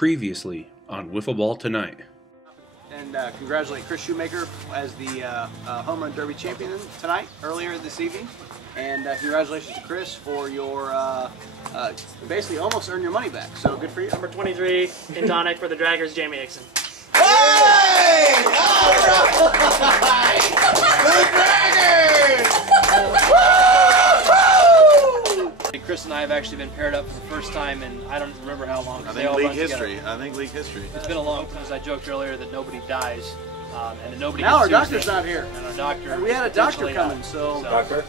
Previously on Wiffleball Tonight. And congratulate Chris Shoemaker as the home run derby champion tonight, earlier this evening. And congratulations to Chris for your basically almost earned your money back. So good for you. Number 23 in tonic for the Draggers, Jamie Hickson. Hey! All right! The Draggers! Chris and I have actually been paired up for the first time in I don't remember how long. I think league history. It's been a long time, as I joked earlier, that nobody dies, and that nobody. Now our gets doctor's not here. And our doctor. And we had a doctor coming, so. Doctor.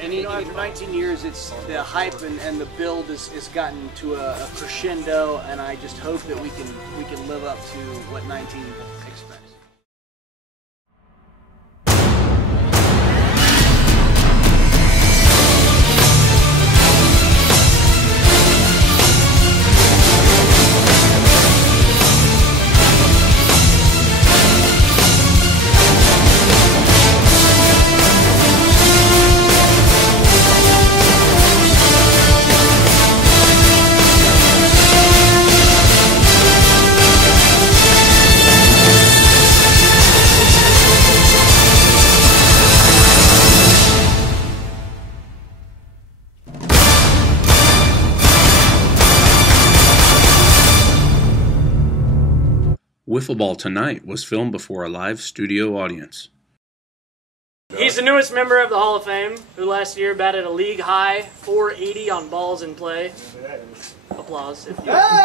And you know, after 19 years, it's the hype and the build is gotten to a crescendo, and I just hope that we can live up to what 19 expects. Wiffleball Tonight was filmed before a live studio audience. He's the newest member of the Hall of Fame, who last year batted a league high 480 on balls in play. Applause. If you Not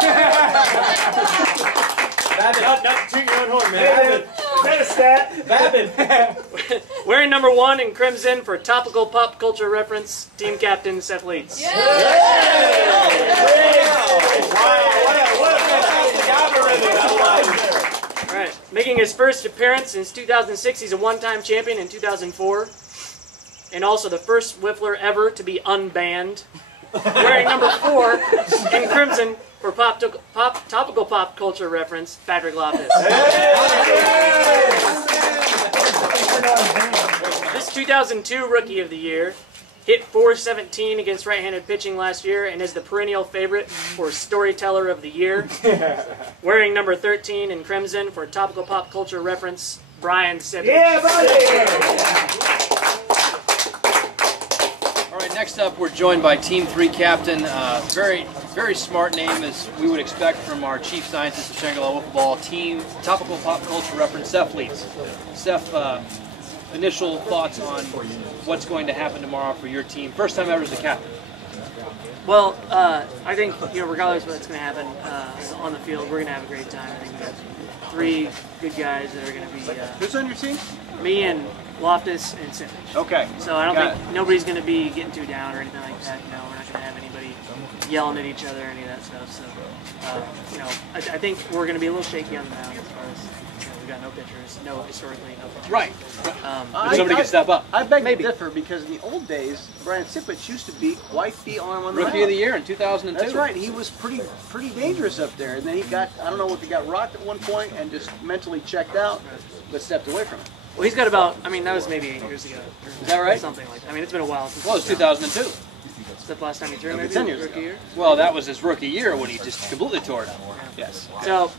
to toot your own horn, man. Is that a stat? Babbitt. Wearing number 1 in crimson for topical pop culture reference, team captain Seth Leeds. Wow, what a fantastic algorithm. I love it. All right, making his first appearance since 2006, he's a one-time champion in 2004, and also the first Wiffler ever to be unbanned. Wearing number 4 in crimson for topical pop culture reference, Patrick Lopez. This 2002 Rookie of the Year hit .417 against right-handed pitching last year and is the perennial favorite for Storyteller of the Year. Wearing number 13 in crimson for topical pop culture reference, Brian Sibbett. Yeah, buddy! All right, next up, we're joined by Team 3 captain. Very smart name, as we would expect from our chief scientist of Shangri La Wiffleball. Team topical pop culture reference, Seth Leeds. Seth, initial thoughts on what's going to happen tomorrow for your team? First time ever as a captain. Well, I think, regardless of what's going to happen on the field, we're going to have a great time. I think we got 3 good guys that are going to be Who's on your team? me and Loftus and Sipich. Okay. So I don't think nobody's going to be getting too down or anything like that. We're not going to have anybody yelling at each other or any of that stuff. So, I think we're going to be a little shaky on the mound as far as. We've got no pitchers, historically no pitchers. Right. Somebody can step up. I beg to differ, because in the old days, Brian Sipich used to be quite the arm on the Rookie mound. of the Year in 2002. That's right. He was pretty dangerous up there, and then he got, I don't know if he got rocked at one point and just mentally checked out, but stepped away from it. Well, he's got about, that was maybe 8 years ago. Is that right? Something like that. It's been a while since. Well, it was 2002. Is that the last time he threw, maybe? 10 years Rookie ago. year? Well, that was his rookie year when he just completely tore it up. Yes. So,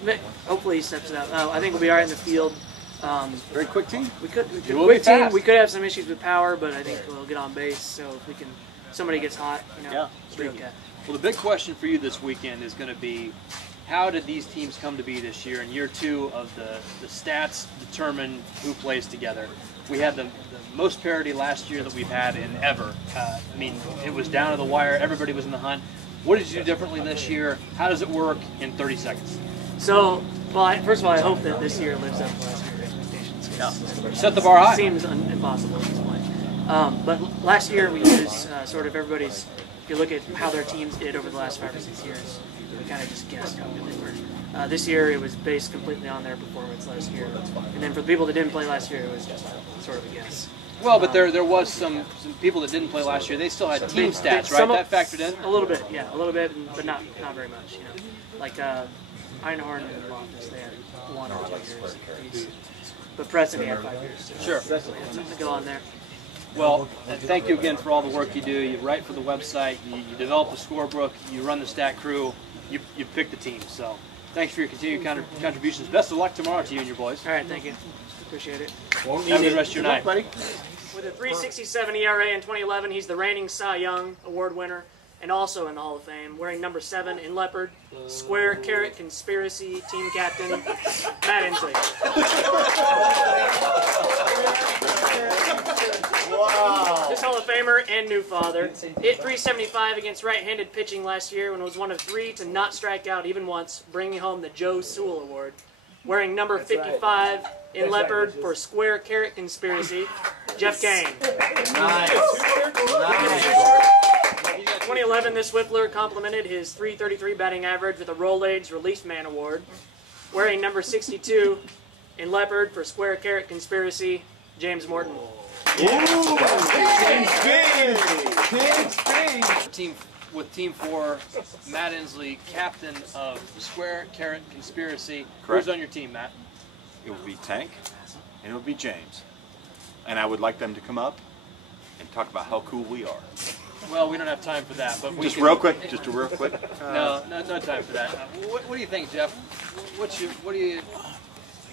hopefully he steps it up. I think we'll be all right in the field. Very quick team. We could will be fast. We could have some issues with power, but I think we'll get on base. So if somebody gets hot, it's be okay. Well, the big question for you this weekend is going to be, how did these teams come to be this year? In year 2 of the stats determine who plays together. We had the most parity last year that we've had in ever. It was down to the wire. Everybody was in the hunt. What did you do differently this year? How does it work in 30 seconds? So, first of all, I hope that this year lives up to last year's expectations. Yeah. Set the bar high. It seems impossible at this point. But last year we used sort of everybody's. If you look at how their teams did over the last 5 or 6 years, we kind of just guessed how good they were. This year it was based completely on their performance last year, and then for the people that didn't play last year, it was just sort of a guess. Well, but there was some people that didn't play last year. They still had team stats, right? That factored in? A little bit, yeah. A little bit, but not very much, Like Einhorn and Loftus, they had 1 or 2 years apiece. But Preston, he had 5 years. So Sure. Definitely had something to go on there. Well, thank you again for all the work you do. You write for the website, you develop the scorebook, you run the stat crew, you pick the team. So Thanks for your continued contributions. Best of luck tomorrow to you and your boys. All right, thank you. Appreciate it. Have a good rest of your night. buddy. With a 3.67 ERA in 2011, he's the reigning Cy Young Award winner and also in the Hall of Fame, wearing number 7 in leopard, Square Carrot Conspiracy team captain, Matt Inslee. Wow. This Hall of Famer and new father hit 375 against right-handed pitching last year and was one of 3 to not strike out even once, bringing home the Joe Sewell Award. Wearing number 55 in leopard for Square Carrot Conspiracy, Jeff Kane. Nice. 2011, this Wiffler complimented his .333 batting average with a Rolaids Relief Man Award. Wearing number 62 in leopard for Square Carrot Conspiracy, James Morton. With Team 4, Matt Inslee, captain of Square Carrot Conspiracy. Correct. Who's on your team, Matt? It would be Tank, and it would be James. And I would like them to come up and talk about how cool we are. Well, we don't have time for that, but we Just can, real quick, just a real quick. no time for that. What do you think, Jeff? What do you?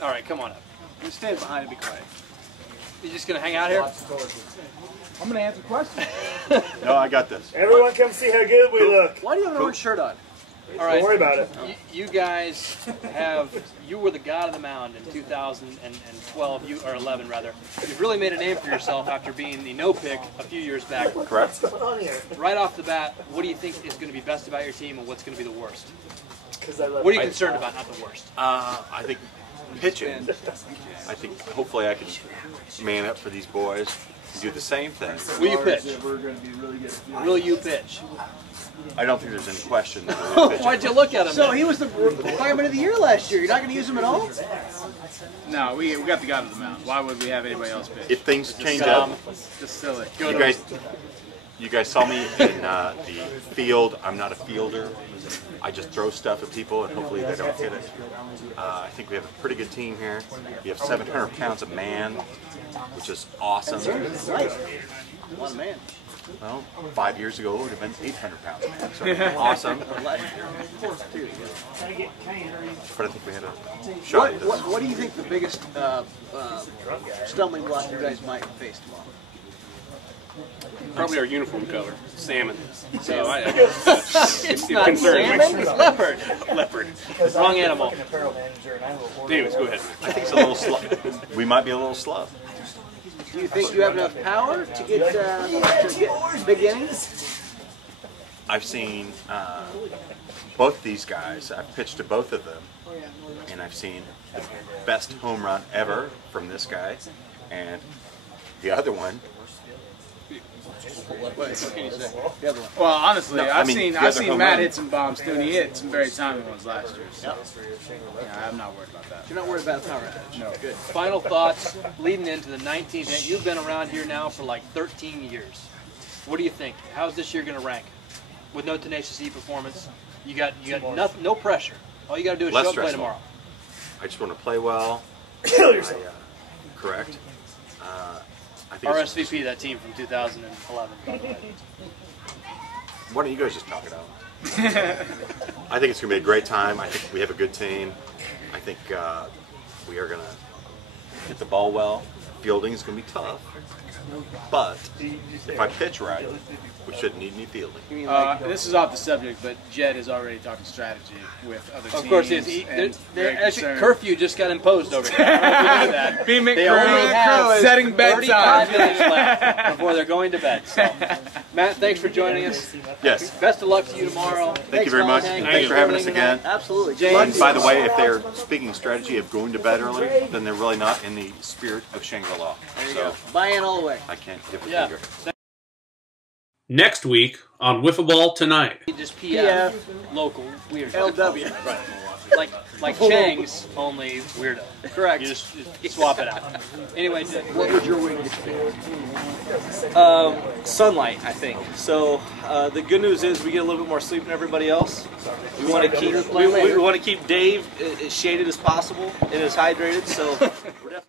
All right, come on up. You stand behind and be quiet. You just gonna hang out here? I'm going to answer questions. No, I got this. Everyone come see how good we look. Why do you have an orange shirt on? All right. Don't worry about it. You guys you were the god of the mound in 2012, or 11 rather. You've really made a name for yourself after being the no pick a few years back. Correct? What's going on here? Right off the bat, what do you think is going to be best about your team and what's going to be the worst? Because I love What are you concerned about, not the worst? I think pitching. I think hopefully I can man up for these boys and do the same thing. Will you pitch? We're going to be really good. Will you pitch? I don't think there's any question that we'll pitch. Why'd you look at him? So then? he was the fireman of the year last year. You're not going to use him at all? No, we got the guy on the mound. Why would we have anybody else pitch? If things change up, Just silly. you guys saw me in the field. I'm not a fielder. I just throw stuff at people and hopefully they don't hit it. I think we have a pretty good team here. We have 700 pounds of man, which is awesome. A lot of man. Well, 5 years ago it would have been 800 pounds of man, so awesome. But I think we had a shot at this. What do you think the biggest stumbling block you guys might face tomorrow? Probably our uniform color, salmon. So It's not salmon, it's leopard. leopard. Wrong animal. Anyways, go ahead. I think it's a little slow. We might be a little slow. Do you think you have enough power to get big innings? I've seen both these guys. I've pitched to both of them, and I've seen the best home run ever from this guy, and the other one. What can you say? The other one. Well, honestly, No, I've the seen other home Matt run. hit some bombs too, and he hit some very timely ones last year. So yeah, I'm not worried about that. You're not worried about power advantage. No. Good. Final thoughts leading into the 19th. You've been around here now for like 13 years. What do you think? How's this year going to rank? With no Tenacious E performance, you got no pressure. All you got to do is Less show up and play stressful. tomorrow. I just want to play well. Kill yourself. Correct. I think it's- RSVP that team from 2011. By the way. Why don't you guys just talk it out? I think it's going to be a great time. I think we have a good team. I think we are going to hit the ball well. Fielding is going to be tough. But if I pitch right, we shouldn't need any fielding. You mean like This is off the subject, but Jed is already talking strategy with other teams. Of course, he is. and very Actually, concerned. curfew just got imposed over here. I don't know if you knew that. B. They only have setting 35 bedtime. minutes left before they're going to bed. So, Matt, thanks for joining us. Yes. Best of luck to you tomorrow. Thank you very much. And thanks for having us again. Absolutely. And by the way, if they're speaking strategy of going to bed early, then they're really not in the spirit of Shangri La. So Buy in all the way. I can't give a Yeah. finger. Next week on Wiffleball Tonight. Just PF, local, weird. LW. Right. Like Chang's, only weirdo. Correct. You just swap it out. Anyway, What would your weakness be? Sunlight, I think. So the good news is we get a little bit more sleep than everybody else. We want to keep we want to keep Dave as shaded as possible and as hydrated. So we're definitely